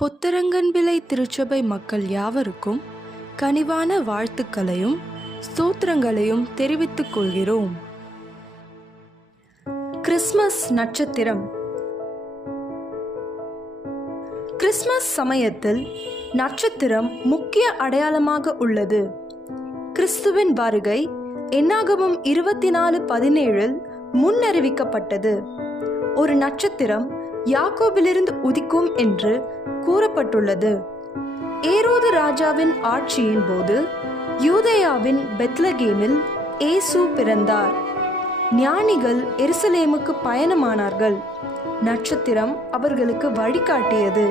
பொத்தரங்கன்பிள்ளை திருச்சபை மக்கள் யாவருக்கும் கனிவான வாழ்த்துக்களையும் ஸ்தோத்திரங்களையும் தெரிவித்துக் கொள்கிறோம். கிறிஸ்மஸ் நட்சத்திரம். கிறிஸ்மஸ் சமயத்தில் நட்சத்திரம் முக்கிய அடையாளமாக உள்ளது. கிறிஸ்துவின் வருகை என்னாகமம் 24:17 முன்னறிவிக்கப்பட்டது. ஒரு நட்சத்திரம் யாக்கோபிலிருந்து உதிக்கும் என்று கூறப்பட்டுள்ளது. ஏரோது ராஜாவின் ஆட்சியின் போது யூதேயாவின் பெத்லகேமில் இயேசு பிறந்தார். ஞானிகள் எருசலேமுக்கு பயணமானார்கள். நட்சத்திரம் அவர்களுக்கு வழிகாட்டியது.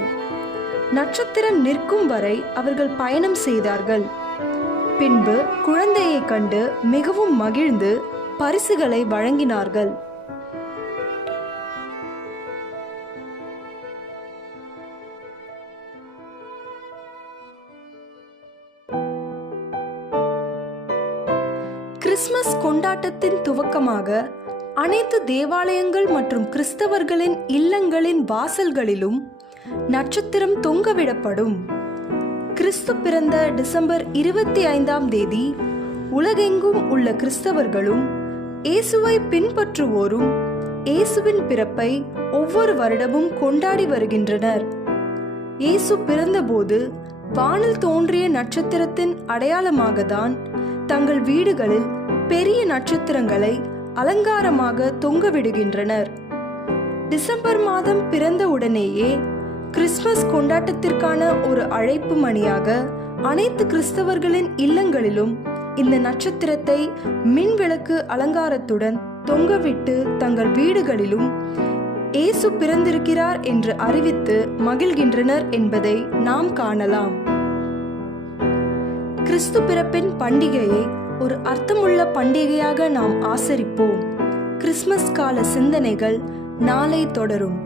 நட்சத்திரம் நிற்கும் வரை அவர்கள் பயணம் செய்தார்கள். பின்பு குழந்தையை கண்டு மிகவும் மகிழ்ந்து பரிசுகளை வழங்கினார்கள். கிறிஸ்மஸ் கொண்டாட்டத்தின் துவக்கமாக அனைத்து தேவாலயங்கள் மற்றும் கிறிஸ்தவர்களின் இல்லங்களின் வாசல்களிலும் நட்சத்திரம் தொங்கவிடப்படும். கிறிஸ்து பிறந்த டிசம்பர் 25 உலகெங்கும் உள்ள கிறிஸ்தவர்களும் இயேசுவை பின்பற்றுவோரும் இயேசுவின் பிறப்பை ஒவ்வொரு வருடமும் கொண்டாடி வருகின்றனர். இயேசு பிறந்தபோது வானில் தோன்றிய நட்சத்திரத்தின் அடையாளமாக தான் தங்கள் வீடுகளில் பெரிய நட்சத்திரங்களை அலங்காரமாக தொங்கவிடுகின்றனர். டிசம்பர் மாதம் பிறந்த உடனேயே கிறிஸ்மஸ் கொண்டாட்டத்திற்கான ஒரு அழைப்பு மணியாக அனைத்து கிறிஸ்தவர்களின் இல்லங்களிலும் இந்த நட்சத்திரத்தை மின்விளக்கு அலங்காரத்துடன் தொங்கவிட்டு தங்கள் வீடுகளிலும் இயேசு பிறந்திருக்கிறார் என்று அறிவித்து மகிழ்கின்றனர் என்பதை நாம் காணலாம். கிறிஸ்து பிறப்பின் பண்டிகையை ஒரு அர்த்தமுள்ள பண்டிகையாக நாம் ஆசரிப்போம். கிறிஸ்மஸ் கால சிந்தனைகள் நாளை தொடரும்.